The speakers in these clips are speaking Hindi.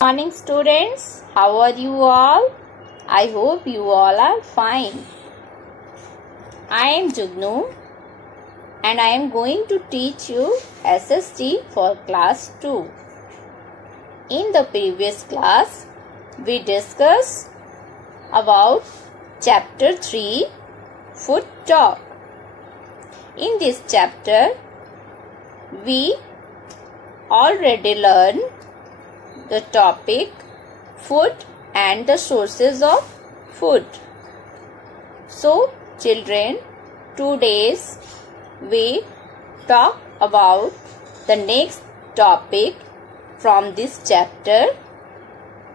Morning students, how are you all? I hope you all are fine. I am Jugnu and I am going to teach you SST for class 2. In the previous class, we discussed about chapter 3, Food Talk. In this chapter, we already learned the topic food and the sources of food. So children, today we talk about the next topic from this chapter,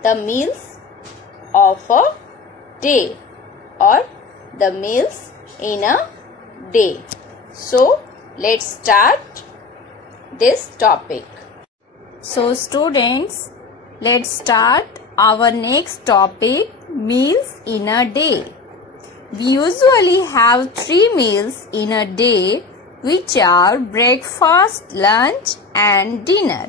the meals of a day or the meals in a day. So let's start this topic. So students, let's start our next topic, meals in a day. We usually have 3 meals in a day which are breakfast, lunch and dinner.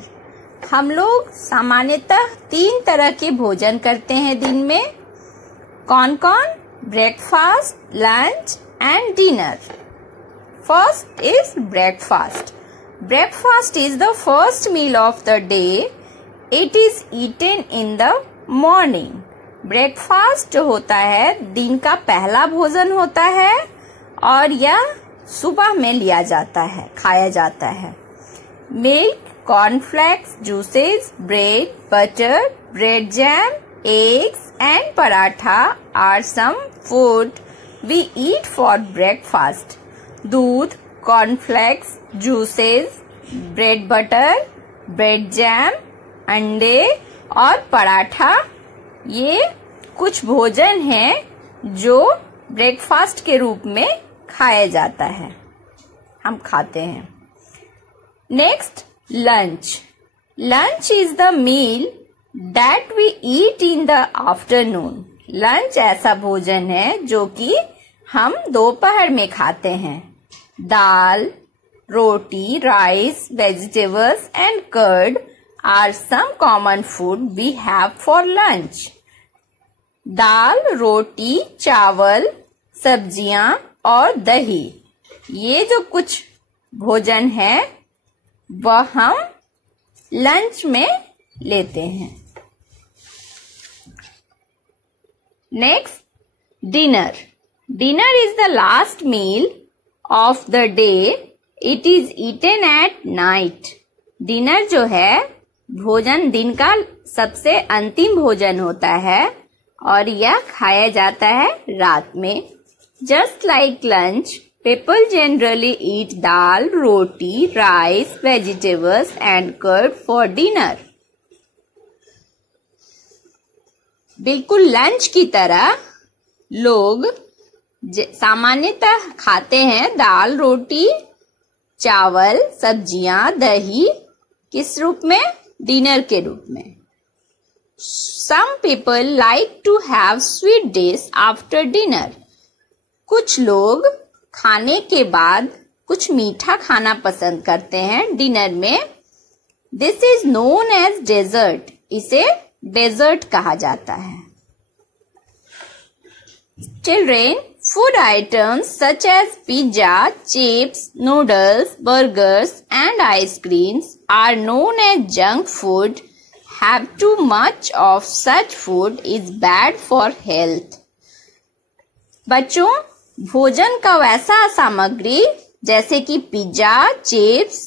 हम लोग सामान्यतः 3 तरह के भोजन करते हैं दिन में. कौन कौन? Breakfast, lunch and dinner. First is breakfast. Breakfast is the first meal of the day. It is eaten in the morning. Breakfast जो होता है दिन का पहला भोजन होता है और यह सुबह में लिया जाता है, खाया जाता है. Milk, cornflakes, juices, bread, butter, bread jam, eggs and paratha are some food we eat for breakfast. दूध, cornflakes, juices, bread butter, bread jam, अंडे और पराठा, ये कुछ भोजन हैं जो ब्रेकफास्ट के रूप में खाया जाता है, हम खाते हैं. Next, lunch. Lunch is the meal that we eat in the afternoon. Lunch ऐसा भोजन है जो कि हम दोपहर में खाते हैं. दाल, roti, rice, vegetables and curd are some common food we have for lunch. दाल, रोटी, चावल, सब्जियां और दही, ये जो कुछ भोजन है वह हम लंच में लेते हैं. Next, dinner. Dinner is the last meal of the day. It is eaten at night. Dinner जो है भोजन दिन का सबसे अंतिम भोजन होता है और यह खाया जाता है रात में. Just like lunch, people generally eat dal, roti, rice, vegetables and curd for dinner. बिल्कुल लंच की तरह लोग सामान्यतः खाते हैं दाल, रोटी, चावल, सब्जियां, दही, किस रूप में? डिनर के रूप में. Some people like to have sweet dish after dinner. कुछ लोग खाने के बाद कुछ मीठा खाना पसंद करते हैं डिनर में. This is known as dessert. इसे डेजर्ट कहा जाता है. Children, food items such as pizza, chips, noodles, burgers and ice creams are known as junk food. Have too much of such food is bad for health. बच्चों, भोजन का वैसा सामग्री जैसे कि पिज्जा, चिप्स,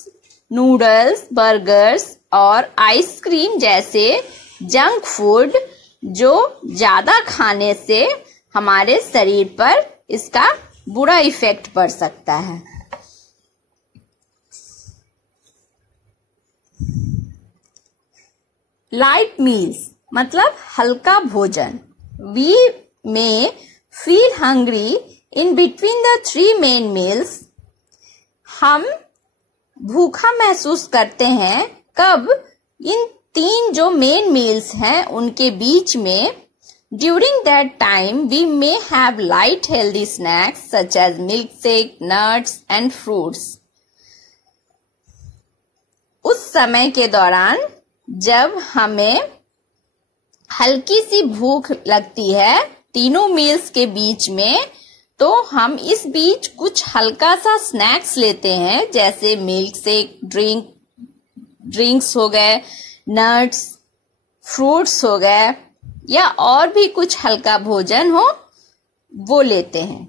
नूडल्स, बर्गर्स और आइसक्रीम जैसे जंक फूड जो ज्यादा खाने से हमारे शरीर पर इसका बुरा इफेक्ट पड़ सकता है. लाइट मील्स मतलब हल्का भोजन. We may feel hungry in between the 3 main meals. हम भूखा महसूस करते हैं कब? इन 3 जो मेन मील्स हैं उनके बीच में. During that time, we may have light healthy snacks such as milkshake, nuts and fruits. उस समय के दौरान जब हमें हल्की सी भूख लगती है तीनों मील्स के बीच में, तो हम इस बीच कुछ हल्का सा स्नैक्स लेते हैं, जैसे मिल्क शेक, ड्रिंक्स हो गए, नट्स, फ्रूट्स हो गए, या और भी कुछ हल्का भोजन हो वो लेते हैं.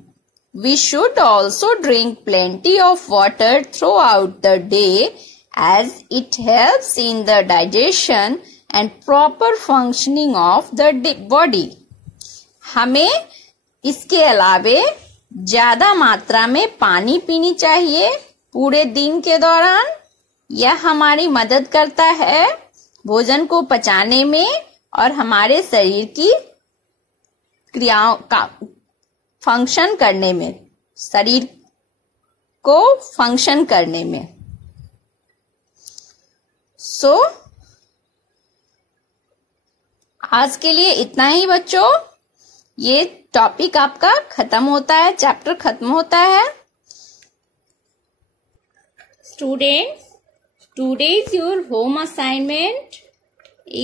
We should also drink plenty of water throughout the day as it helps in the digestion and proper functioning of the body. हमें इसके अलावे ज्यादा मात्रा में पानी पीनी चाहिए पूरे दिन के दौरान. यह हमारी मदद करता है भोजन को पचाने में और हमारे शरीर की क्रियाओं का फंक्शन करने में, शरीर को फंक्शन करने में. सो आज के लिए इतना ही बच्चों. ये टॉपिक आपका खत्म होता है, चैप्टर खत्म होता है. Students, today's your home assignment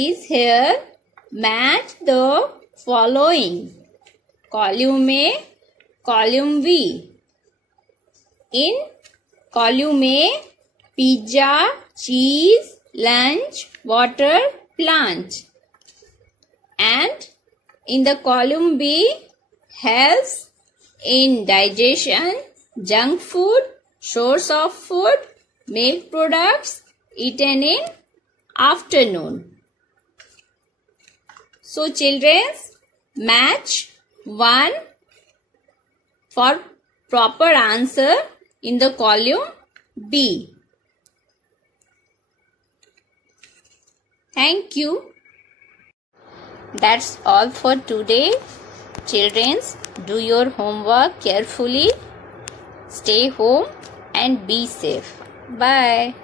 is here. Match the following. Column A, column B. In column A, pizza, cheese, lunch, water, plant. And in the column B, health, in digestion, junk food, source of food, milk products eaten in afternoon. So children, match one for proper answer in the column B. Thank you. That's all for today. Children, do your homework carefully. Stay home and be safe. Bye.